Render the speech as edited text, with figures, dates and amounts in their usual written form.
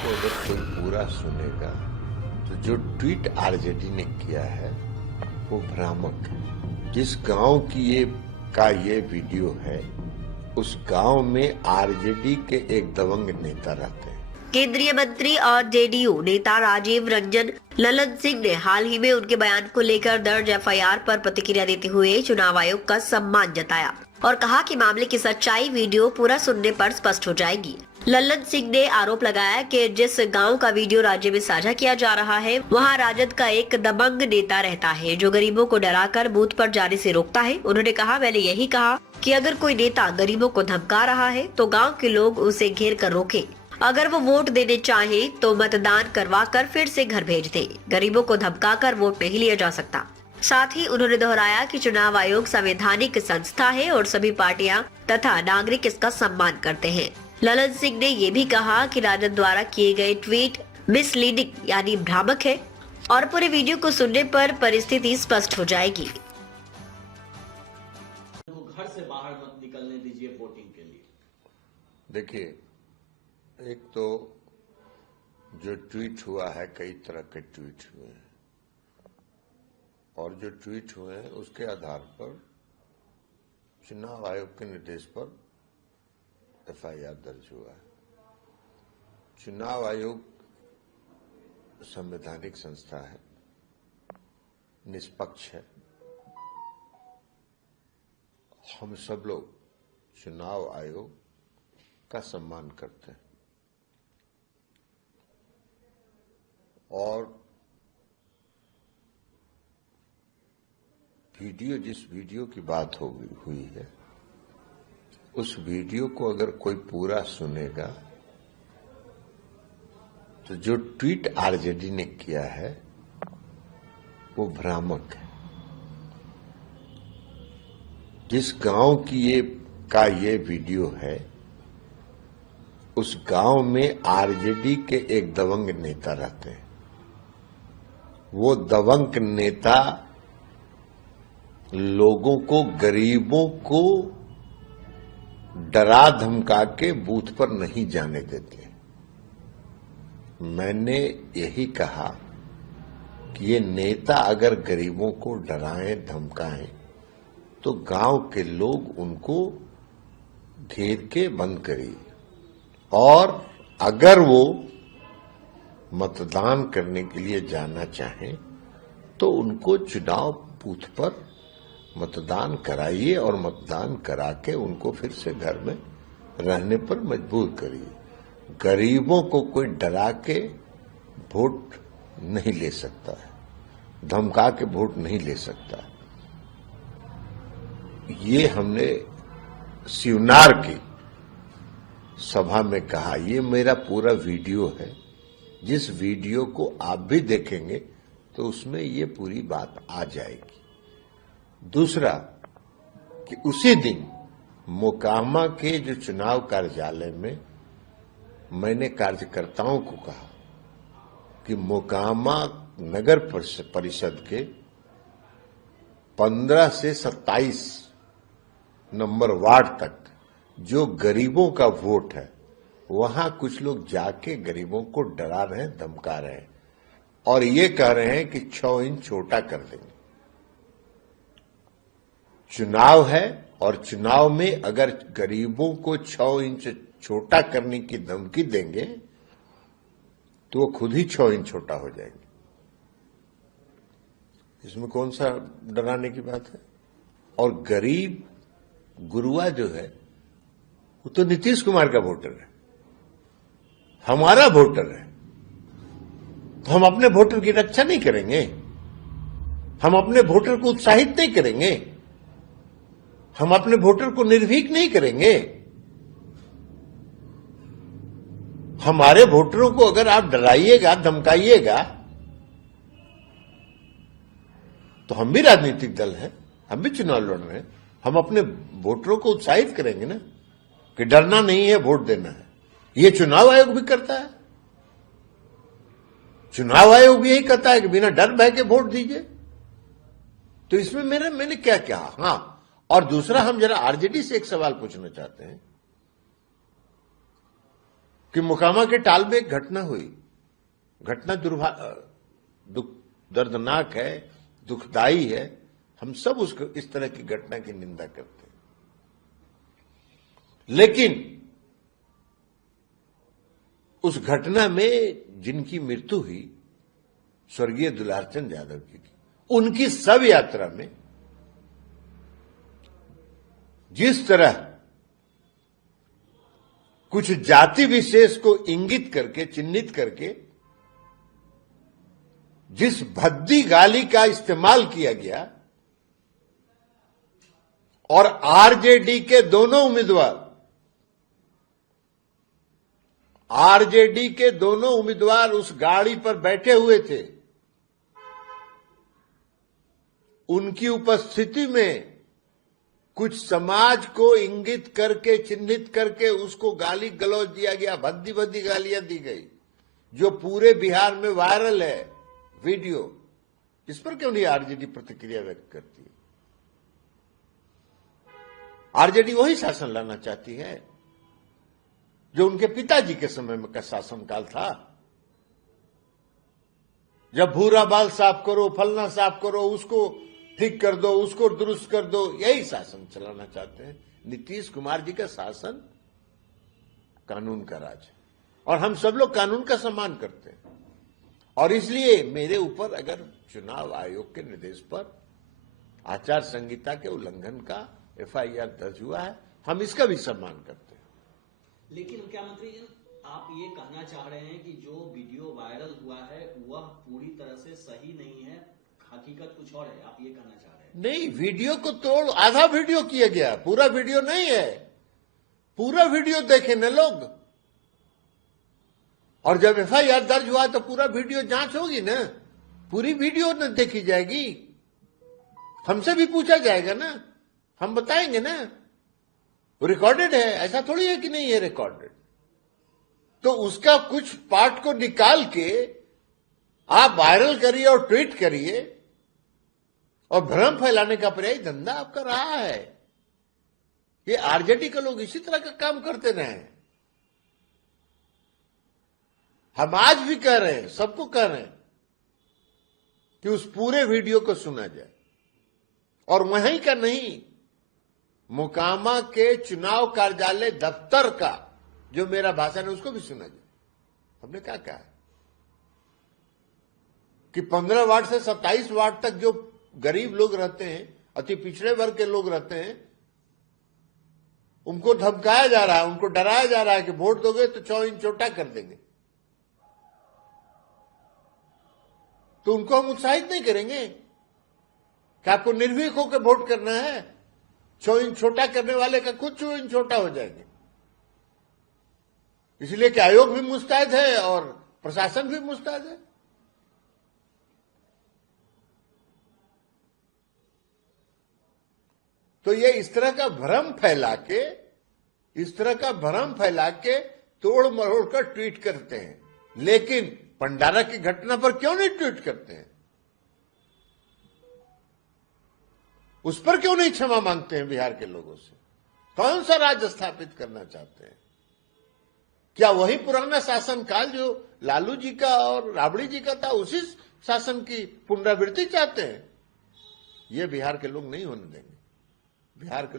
को अगर कोई पूरा सुनेगा तो जो ट्वीट आरजेडी ने किया है वो भ्रामक है। जिस गांव की ये वीडियो है उस गांव में आरजेडी के एक दबंग नेता रहते हैं। केंद्रीय मंत्री और जेडीयू नेता राजीव रंजन ललन सिंह ने हाल ही में उनके बयान को लेकर दर्ज एफआईआर पर प्रतिक्रिया देते हुए चुनाव आयोग का सम्मान जताया और कहा कि मामले की सच्चाई वीडियो पूरा सुनने पर स्पष्ट हो जाएगी। ललन सिंह ने आरोप लगाया कि जिस गांव का वीडियो राज्य में साझा किया जा रहा है वहां राजद का एक दबंग नेता रहता है जो गरीबों को डराकर बूथ पर जाने से रोकता है। उन्होंने कहा, मैंने यही कहा कि अगर कोई नेता गरीबों को धमका रहा है तो गाँव के लोग उसे घेर कर रोके। अगर वो वोट देने चाहे तो मतदान करवा कर फिर से घर भेज दे। गरीबों को धमका कर वोट नहीं लिया जा सकता। साथ ही उन्होंने दोहराया कि चुनाव आयोग संवैधानिक संस्था है और सभी पार्टियां तथा नागरिक इसका सम्मान करते हैं। ललन सिंह ने ये भी कहा कि राजद द्वारा किए गए ट्वीट मिसलीडिंग यानी भ्रामक है और पूरे वीडियो को सुनने पर परिस्थिति स्पष्ट हो जाएगी। घर से बाहर मत निकलने दीजिए वोटिंग के लिए। देखिए, एक तो जो ट्वीट हुआ है, कई तरह के ट्वीट हुए हैं और जो ट्वीट हुए हैं उसके आधार पर चुनाव आयोग के निर्देश पर एफआईआर दर्ज हुआ है। चुनाव आयोग संवैधानिक संस्था है, निष्पक्ष है। हम सब लोग चुनाव आयोग का सम्मान करते हैं और जिस वीडियो की बात हुई है उस वीडियो को अगर कोई पूरा सुनेगा तो जो ट्वीट आरजेडी ने किया है वो भ्रामक है। जिस गांव की ये वीडियो है उस गांव में आरजेडी के एक दबंग नेता रहते हैं। वो दबंग नेता लोगों को, गरीबों को डरा धमका के बूथ पर नहीं जाने देते। मैंने यही कहा कि ये नेता अगर गरीबों को डराएं धमकाएं तो गांव के लोग उनको घेर के बंद करिए और अगर वो मतदान करने के लिए जाना चाहें तो उनको चुनाव बूथ पर मतदान कराइए और मतदान करा के उनको फिर से घर में रहने पर मजबूर करिए। गरीबों को कोई डरा के वोट नहीं ले सकता है, धमका के वोट नहीं ले सकता है। ये हमने शिवनार की सभा में कहा। ये मेरा पूरा वीडियो है। जिस वीडियो को आप भी देखेंगे तो उसमें ये पूरी बात आ जाएगी। दूसरा कि उसी दिन मोकामा के जो चुनाव कार्यालय में मैंने कार्यकर्ताओं को कहा कि मोकामा नगर परिषद के 15 से 27 नंबर वार्ड तक जो गरीबों का वोट है वहां कुछ लोग जाके गरीबों को डरा रहे हैं, धमका रहे हैं और ये कह रहे हैं कि 6 इंच छोटा कर देंगे। चुनाव है और चुनाव में अगर गरीबों को 6 इंच छोटा करने की धमकी देंगे तो वो खुद ही 6 इंच छोटा हो जाएंगे। इसमें कौन सा डराने की बात है? और गरीब गुरुआ जो है वो तो नीतीश कुमार का वोटर है, हमारा वोटर है। तो हम अपने वोटर की रक्षा नहीं करेंगे? हम अपने वोटर को उत्साहित नहीं करेंगे? हम अपने वोटर को निर्भीक नहीं करेंगे? हमारे वोटरों को अगर आप डराइएगा, धमकाइएगा तो हम भी राजनीतिक दल हैं, हम भी चुनाव लड़ रहे हैं। हम अपने वोटरों को उत्साहित करेंगे ना कि डरना नहीं है, वोट देना है। ये चुनाव आयोग भी करता है। चुनाव आयोग भी यही कहता है कि बिना डर भय के वोट दीजिए। तो इसमें मैंने क्या कहा? हाँ, और दूसरा हम जरा आरजेडी से एक सवाल पूछना चाहते हैं कि मोकामा के टाल में एक घटना हुई। घटना दर्दनाक है, दुखदाई है। हम सब उसको इस तरह की घटना की निंदा करते हैं, लेकिन उस घटना में जिनकी मृत्यु हुई स्वर्गीय दुलारचंद यादव जी की, उनकी शव यात्रा में जिस तरह कुछ जाति विशेष को इंगित करके, चिन्हित करके जिस भद्दी गाली का इस्तेमाल किया गया, और आरजेडी के दोनों उम्मीदवार उस गाड़ी पर बैठे हुए थे, उनकी उपस्थिति में कुछ समाज को इंगित करके, चिन्हित करके उसको गाली गलौज दिया गया, भद्दी भद्दी गालियां दी गई, जो पूरे बिहार में वायरल है वीडियो। इस पर क्यों नहीं आरजेडी प्रतिक्रिया व्यक्त करती है? आरजेडी वही शासन लाना चाहती है जो उनके पिताजी के समय में का शासनकाल था, जब भूरा बाल साफ करो, फलना साफ करो, उसको ठीक कर दो, उसको दुरुस्त कर दो, यही शासन चलाना चाहते हैं। नीतीश कुमार जी का शासन कानून का राज है, और हम सब लोग कानून का सम्मान करते हैं। और इसलिए मेरे ऊपर अगर चुनाव आयोग के निर्देश पर आचार संहिता के उल्लंघन का एफआईआर दर्ज हुआ है, हम इसका भी सम्मान करते हैं। लेकिन मुख्यमंत्री जी, आप ये कहना चाह रहे हैं कि जो वीडियो वायरल हुआ है वह पूरी तरह से सही नहीं है, हकीकत कुछ और है, आप ये कहना चाह रहे हैं? नहीं, वीडियो को तोड़ आधा वीडियो किया गया, पूरा वीडियो नहीं है। पूरा वीडियो देखे न लोग, और जब एफआईआर दर्ज हुआ तो पूरा वीडियो जांच होगी ना, पूरी वीडियो न देखी जाएगी, हमसे भी पूछा जाएगा ना, हम बताएंगे ना। रिकॉर्डेड है, ऐसा थोड़ी है कि नहीं है रिकॉर्डेड। तो उसका कुछ पार्ट को निकाल के आप वायरल करिए और ट्वीट करिए और भ्रम फैलाने का पर्याय धंधा आपका रहा है। ये आरजेडी के लोग इसी तरह का काम करते रहे। हम आज भी कह रहे हैं, सबको कह रहे हैं कि उस पूरे वीडियो को सुना जाए, और वहीं का नहीं, मोकामा के चुनाव कार्यालय दफ्तर का जो मेरा भाषण है उसको भी सुना जाए। हमने क्या कहा कि 15 वार्ड से 27 वार्ड तक जो गरीब लोग रहते हैं, अति पिछड़े वर्ग के लोग रहते हैं, उनको धमकाया जा रहा है, उनको डराया जा रहा है कि वोट दोगे तो 6 इंच छोटा कर देंगे। तो उनको हम उत्साहित नहीं करेंगे कि आपको निर्भीक होकर वोट करना है, 6 इंच छोटा करने वाले का खुद 6 इंच छोटा हो जाएंगे। इसलिए कि आयोग भी मुस्तैद है और प्रशासन भी मुस्तैद है। तो ये इस तरह का भ्रम फैला के तोड़ मरोड़ कर ट्वीट करते हैं, लेकिन भंडारा की घटना पर क्यों नहीं ट्वीट करते हैं? उस पर क्यों नहीं क्षमा मांगते हैं बिहार के लोगों से? कौन सा राज्य स्थापित करना चाहते हैं? क्या वही पुराना शासनकाल जो लालू जी का और राबड़ी जी का था, उसी शासन की पुनरावृत्ति चाहते हैं? ये बिहार के लोग नहीं होने देंगे। बिहार के लोग